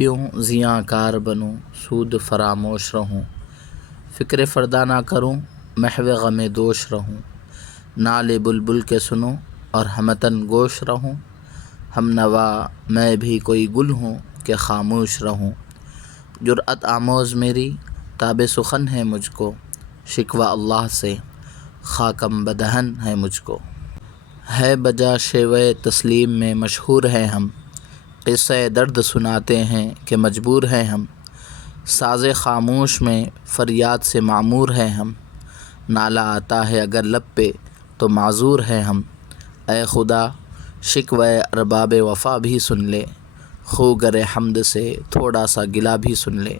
کیوں زیاں کار بنوں سود فراموش رہوں، فکر فردا نہ کروں محو غم دوش رہوں، نالے بلبل کے سنوں اور ہمتن گوش رہوں، ہم نوا میں بھی کوئی گل ہوں کہ خاموش رہوں، جرأت آموز میری تاب سخن ہے مجھ کو، شکوہ اللہ سے خاکم بدہن ہے مجھ کو، ہے بجا شیوہ تسلیم میں مشہور ہیں ہم، قصہ درد سناتے ہیں کہ مجبور ہیں ہم، ساز خاموش میں فریاد سے معمور ہیں ہم، نالہ آتا ہے اگر لب پہ تو معذور ہیں ہم، اے خدا شکوہ ارباب وفا بھی سن لے، خو گر حمد سے تھوڑا سا گلہ بھی سن لے،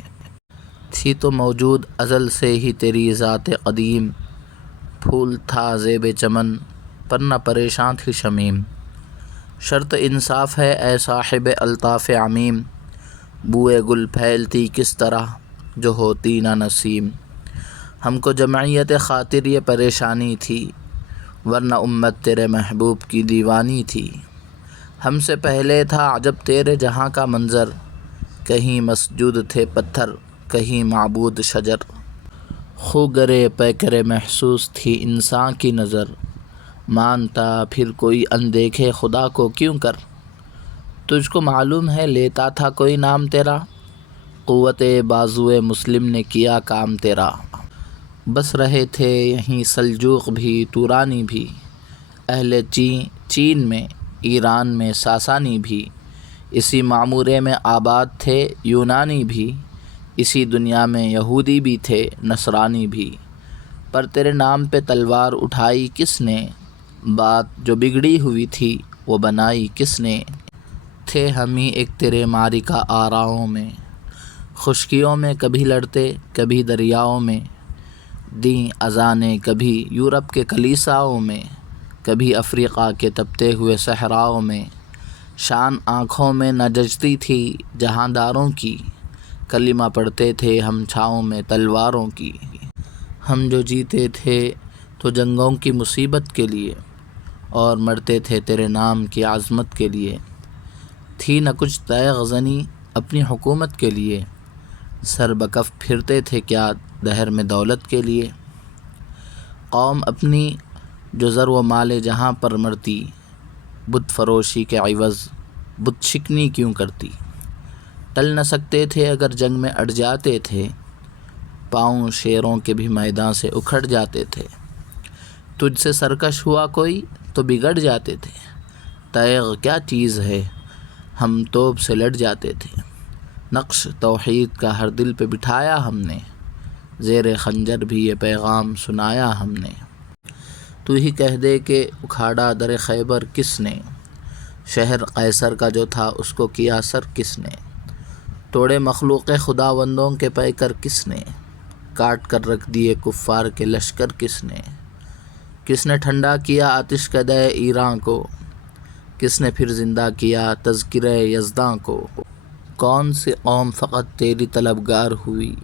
تھی تو موجود ازل سے ہی تیری ذات قدیم، پھول تھا زیب چمن پر نہ پریشاں تھی شمیم، شرط انصاف ہے اے صاحب الطاف عمیم، بوئے گل پھیلتی کس طرح جو ہوتی نہ نسیم، ہم کو جمعیت خاطر یہ پریشانی تھی، ورنہ امت تیرے محبوب کی دیوانی تھی، ہم سے پہلے تھا عجب تیرے جہاں کا منظر، کہیں مسجود تھے پتھر کہیں معبود شجر، خو گرے پیکرے محسوس تھی انسان کی نظر، مانتا پھر کوئی اندیکھے خدا کو کیوں کر، تجھ کو معلوم ہے لیتا تھا کوئی نام تیرا، قوت بازوئے مسلم نے کیا کام تیرا، بس رہے تھے یہیں سلجوق بھی تورانی بھی، اہل چین میں ایران میں ساسانی بھی، اسی معمورے میں آباد تھے یونانی بھی، اسی دنیا میں یہودی بھی تھے نصرانی بھی، پر تیرے نام پہ تلوار اٹھائی کس نے، بات جو بگڑی ہوئی تھی وہ بنائی کس نے، تھے ہم ہی ایک تیرے معرکہ آراؤں میں، خشکیوں میں کبھی لڑتے کبھی دریاؤں میں، دیں اذانیں کبھی یورپ کے کلیساؤں میں، کبھی افریقہ کے تپتے ہوئے صحراؤں میں، شان آنکھوں میں نہ جچتی تھی جہاں داروں کی، کلمہ پڑھتے تھے ہم چھاؤں میں تلواروں کی، ہم جو جیتے تھے تو جنگوں کی مصیبت کے لیے، اور مرتے تھے تیرے نام کی عظمت کے لیے، تھی نہ کچھ تیغ زنی اپنی حکومت کے لیے، سر بکف پھرتے تھے کیا دہر میں دولت کے لیے، قوم اپنی جو زر و مال جہاں پر مرتی، بت فروشی کے عوض بت شکنی کیوں کرتی، ٹل نہ سکتے تھے اگر جنگ میں اڑ جاتے تھے، پاؤں شیروں کے بھی میدان سے اکھڑ جاتے تھے، تجھ سے سرکش ہوا کوئی تو بگڑ جاتے تھے، تیغ کیا چیز ہے ہم توپ سے لڑ جاتے تھے، نقش توحید کا ہر دل پہ بٹھایا ہم نے، زیر خنجر بھی یہ پیغام سنایا ہم نے، تو ہی کہہ دے کہ اکھاڑا در خیبر کس نے، شہر قیصر کا جو تھا اس کو کیا سر کس نے، توڑے مخلوق خداوندوں کے پیکر کس نے، کاٹ کر رکھ دیے کفار کے لشکر کس نے ٹھنڈا کیا آتش کدہ ایراں کو، کس نے پھر زندہ کیا تذکرہ یزداں کو، کون سی قوم فقط تیری طلبگار ہوئی،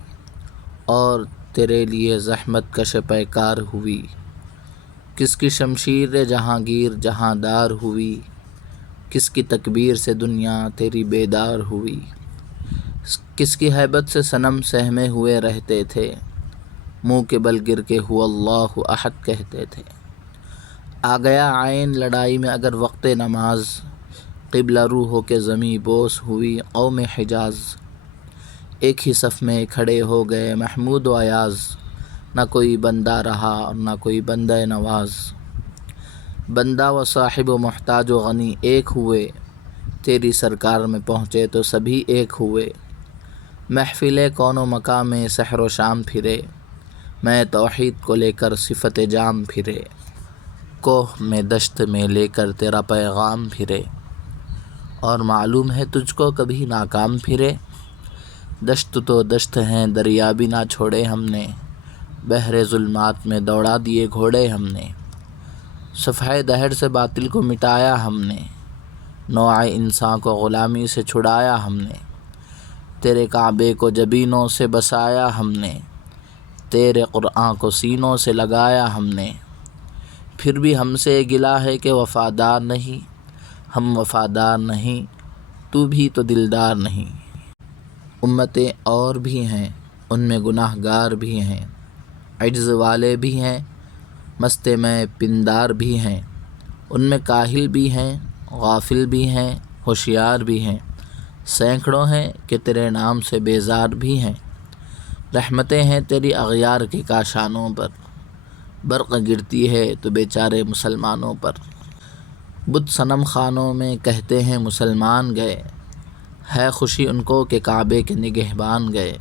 اور تیرے لیے زحمت کش پیکار ہوئی، کس کی شمشیر جہانگیر جہاں دار ہوئی، کس کی تکبیر سے دنیا تیری بیدار ہوئی، کس کی ہیبت سے صنم سہمے ہوئے رہتے تھے، منہ کے بل گر کے هو اللہ احد کہتے تھے، آ گیا عین لڑائی میں اگر وقت نماز، قبلہ رو ہو کے زمیں بوس ہوئی قوم حجاز، ایک ہی صف میں کھڑے ہو گئے محمود و ایاز، نہ کوئی بندہ رہا اور نہ کوئی بندہ نواز، بندہ و صاحب و محتاج و غنی ایک ہوئے، تیری سرکار میں پہنچے تو سبھی ایک ہوئے، محفل کون و مقام میں سحر و شام پھرے، میں توحید کو لے کر صفت جام پھرے، کوہ میں دشت میں لے کر تیرا پیغام پھرے، اور معلوم ہے تجھ کو کبھی ناکام پھرے، دشت تو دشت ہیں دریا بھی نہ چھوڑے ہم نے، بحر ظلمات میں دوڑا دیے گھوڑے ہم نے، صفحہ دہر سے باطل کو مٹایا ہم نے، نوع انسان کو غلامی سے چھڑایا ہم نے، تیرے کعبے کو جبینوں سے بسایا ہم نے، تیرے قرآن کو سینوں سے لگایا ہم نے، پھر بھی ہم سے گلہ ہے کہ وفادار نہیں، ہم وفادار نہیں تو بھی تو دلدار نہیں، امتیں اور بھی ہیں، ان میں گناہ گار بھی ہیں، عجز والے بھی ہیں، مست میں پندار بھی ہیں، ان میں کاہل بھی ہیں، غافل بھی ہیں، ہوشیار بھی ہیں، سینکڑوں ہیں کہ تیرے نام سے بیزار بھی ہیں۔ رحمتیں ہیں تیری اغیار کے کاشانوں پر، برق گرتی ہے تو بیچارے مسلمانوں پر۔ بت صنم خانوں میں کہتے ہیں مسلمان گئے، ہے خوشی ان کو کہ کعبے کے نگہبان گئے۔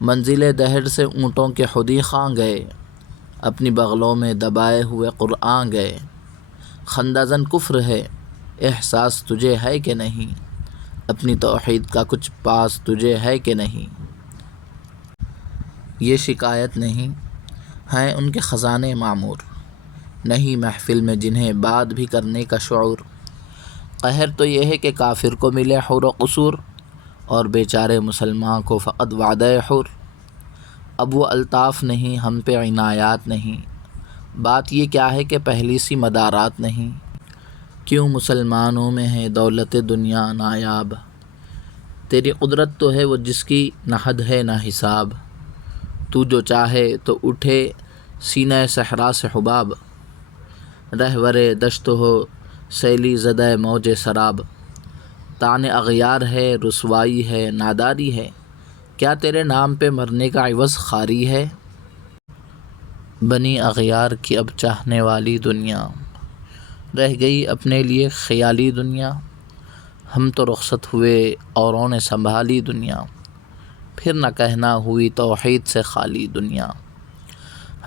منزل دہر سے اونٹوں کے خودی خواں گئے، اپنی بغلوں میں دبائے ہوئے قرآن گئے۔ خندہ زن کفر ہے، احساس تجھے ہے کہ نہیں، اپنی توحید کا کچھ پاس تجھے ہے کہ نہیں۔ یہ شکایت نہیں، ہیں ان کے خزانے معمور، نہیں محفل میں جنہیں بات بھی کرنے کا شعور۔ قہر تو یہ ہے کہ کافر کو ملے حور و قصور، اور بیچارے مسلمان کو فقط وعدہ حور۔ اب وہ الطاف نہیں، ہم پہ عنایات نہیں، بات یہ کیا ہے کہ پہلی سی مدارات نہیں۔ کیوں مسلمانوں میں ہے دولت دنیا نایاب، تیری قدرت تو ہے وہ جس کی نہ حد ہے نہ حساب۔ تو جو چاہے تو اٹھے سینہ صحرا سے حباب، رہبر دشت ہو سیلی زدہ موج سراب۔ تان اغیار ہے، رسوائی ہے، ناداری ہے، کیا تیرے نام پہ مرنے کا عوض خواری ہے۔ بنی اغیار کی اب چاہنے والی دنیا، رہ گئی اپنے لیے خیالی دنیا۔ ہم تو رخصت ہوئے اوروں نے سنبھالی دنیا، پھر نہ کہنا ہوئی توحید سے خالی دنیا۔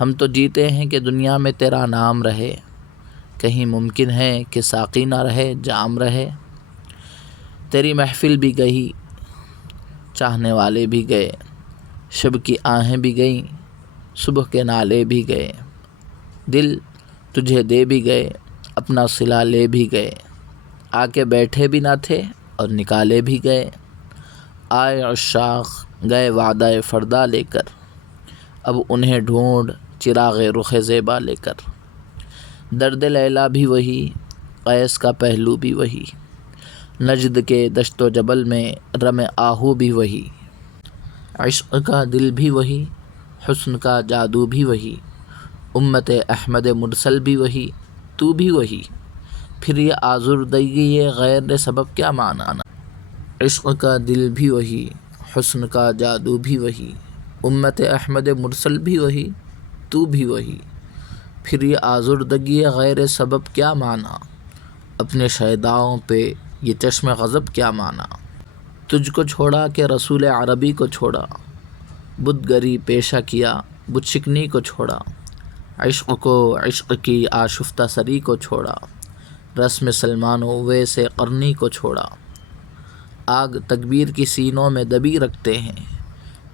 ہم تو جیتے ہیں کہ دنیا میں تیرا نام رہے، کہیں ممکن ہے کہ ساقی نہ رہے جام رہے۔ تیری محفل بھی گئی، چاہنے والے بھی گئے، شب کی آہیں بھی گئیں، صبح کے نالے بھی گئے۔ دل تجھے دے بھی گئے، اپنا صلہ لے بھی گئے، آ کے بیٹھے بھی نہ تھے اور نکالے بھی گئے۔ آئے عشاق گئے وعدہ فردا لے کر، اب انہیں ڈھونڈ چراغ رخ زیبا لے کر۔ درد لیلا بھی وہی، قیس کا پہلو بھی وہی، نجد کے دشت و جبل میں رم آہو بھی وہی۔ عشق کا دل بھی وہی، حسن کا جادو بھی وہی، امت احمد مرسل بھی وہی، تو بھی وہی۔ پھر یہ آزردگی یہ غیر سبب کیا معنی۔ عشق کا دل بھی وہی، حسن کا جادو بھی وہی، امت احمد مرسل بھی وہی، تو بھی وہی۔ پھر یہ آزردگی غیر سبب کیا معنی، اپنے شیداؤں پہ یہ چشم غضب کیا معنی۔ تجھ کو چھوڑا کہ رسول عربی کو چھوڑا، بت گری پیشہ کیا بت شکنی کو چھوڑا۔ عشق کو عشق کی آشفتہ سری کو چھوڑا، رسم سلمان و اویس قرنی کو چھوڑا۔ آگ تکبیر کی سینوں میں دبی رکھتے ہیں،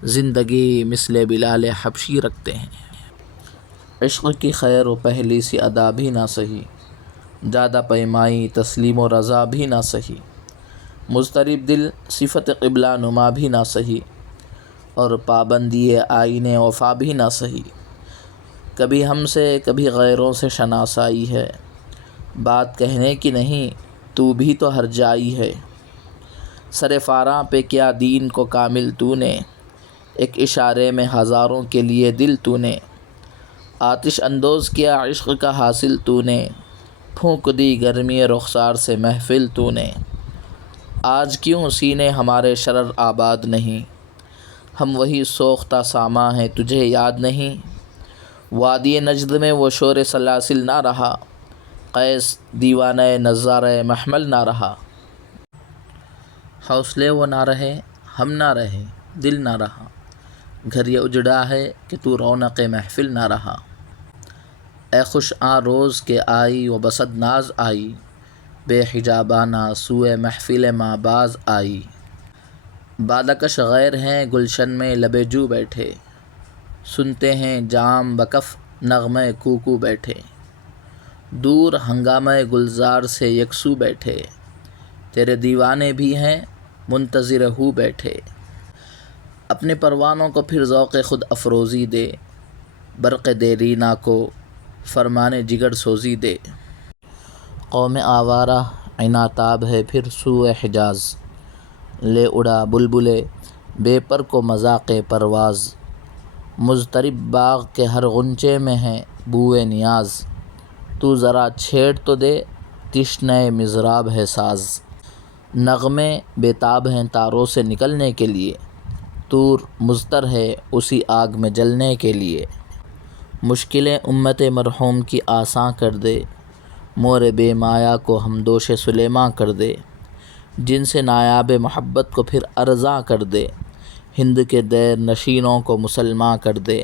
زندگی مثل بلال حبشی رکھتے ہیں۔ عشق کی خیر و پہلی سی ادا بھی نہ سہی، زیادہ پیمائی تسلیم و رضا بھی نہ سہی۔ مضطرب دل صفت قبلہ نما بھی نہ سہی، اور پابندی آئین وفا بھی نہ سہی۔ کبھی ہم سے کبھی غیروں سے شناسائی ہے، بات کہنے کی نہیں تو بھی تو ہر جائی ہے۔ سر فاراں پہ کیا دین کو کامل تو نے، ایک اشارے میں ہزاروں کے لیے دل تو نے۔ آتش اندوز کیا عشق کا حاصل تو نے، پھونک دی گرمی رخسار سے محفل تو نے۔ آج کیوں سینے ہمارے شرر آباد نہیں، ہم وہی سوختہ ساما ہیں تجھے یاد نہیں۔ وادی نجد میں وہ شور سلاسل نہ رہا، قیس دیوانہ نظارہ محمل نہ رہا۔ حوصلے وہ نہ رہے، ہم نہ رہے، دل نہ رہا، گھر یہ اجڑا ہے کہ تو رونق محفل نہ رہا۔ اے خوش آں روز کے آئی و بسد ناز آئی، بے حجابانہ سوئے محفل ماں باز آئی۔ بادکش غیر ہیں گلشن میں لب جو بیٹھے، سنتے ہیں جام بکف نغمہ کوکو بیٹھے۔ دور ہنگامہ گلزار سے یکسو بیٹھے، تیرے دیوانے بھی ہیں منتظر ہو بیٹھے۔ اپنے پروانوں کو پھر ذوق خود افروزی دے، برق دیرینہ کو فرمان جگر سوزی دے۔ قوم آوارہ عناتاب ہے پھر سوئے حجاز، لے اڑا بلبلے بے پر کو مذاق پرواز، مضطرب باغ کے ہر غنچے میں ہے بوئے نیاز، تو ذرا چھیڑ تو دے تشنہ مضراب ہے ساز، نغمے بےتاب ہیں تاروں سے نکلنے کے لیے، طور مضطر ہے اسی آگ میں جلنے کے لیے، مشکلیں امت مرحوم کی آساں کر دے، مور بے مایا کو ہمدوش سلیماں کر دے، جن سے نایاب محبت کو پھر ارزاں کر دے، ہند کے دیر نشینوں کو مسلماں کر دے،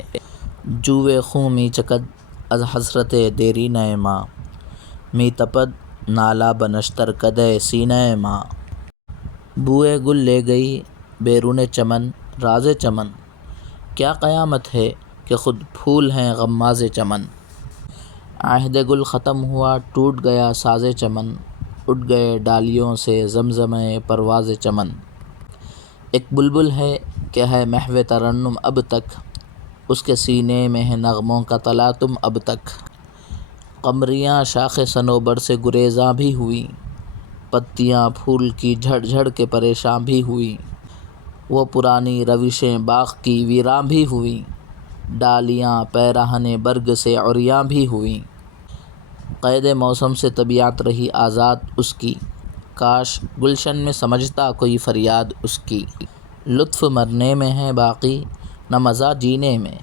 جوئے خوں می چکد از حسرت دیرینہ ماں، می تپد نالا بنشتر کدے سینہ ماں، بوئے گل لے گئی بیرون چمن راز چمن، کیا قیامت ہے کہ خود پھول ہیں غماز چمن، عہد گل ختم ہوا ٹوٹ گیا ساز چمن، اٹھ گئے ڈالیوں سے زمزمہ پرواز چمن، ایک بلبل ہے کہ ہے محو ترنم اب تک، اس کے سینے میں ہے نغموں کا تلاطم اب تک، قمریاں شاخ صنوبر سے گریزاں بھی ہوئیں، پتیاں پھول کی جھڑ جھڑ کے پریشاں بھی ہوئیں، وہ پرانی روشیں باغ کی ویراں بھی ہوئیں، ڈالیاں پیراہن برگ سے عریاں بھی ہوئیں، قید موسم سے طبیعت رہی آزاد اس کی، کاش گلشن میں سمجھتا کوئی فریاد اس کی، لطف مرنے میں ہے باقی نہ مزہ جینے میں،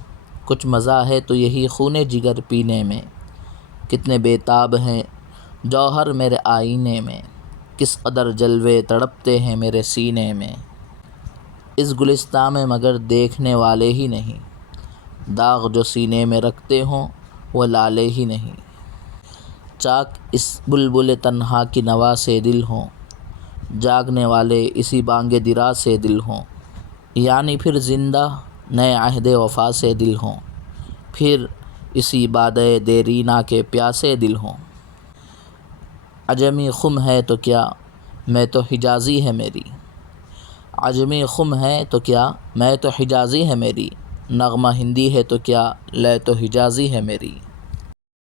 کچھ مزہ ہے تو یہی خون جگر پینے میں، کتنے بےتاب ہیں جوہر میرے آئینے میں، کس قدر جلوے تڑپتے ہیں میرے سینے میں، اس گلستاں میں مگر دیکھنے والے ہی نہیں، داغ جو سینے میں رکھتے ہوں وہ لالے ہی نہیں، چاک اس بلبل تنہا کی نوا سے دل ہوں، جاگنے والے اسی بانگ درا سے دل ہوں، یعنی پھر زندہ نئے عہد وفا سے دل ہوں، پھر اسی بادۂ دیرینہ کے پیاسے دل ہوں، عجمی خم ہے تو کیا میں تو حجازی ہے میری، عجمی خم ہے تو کیا میں تو حجازی ہے میری، نغمہ ہندی ہے تو کیا لے تو حجازی ہے میری۔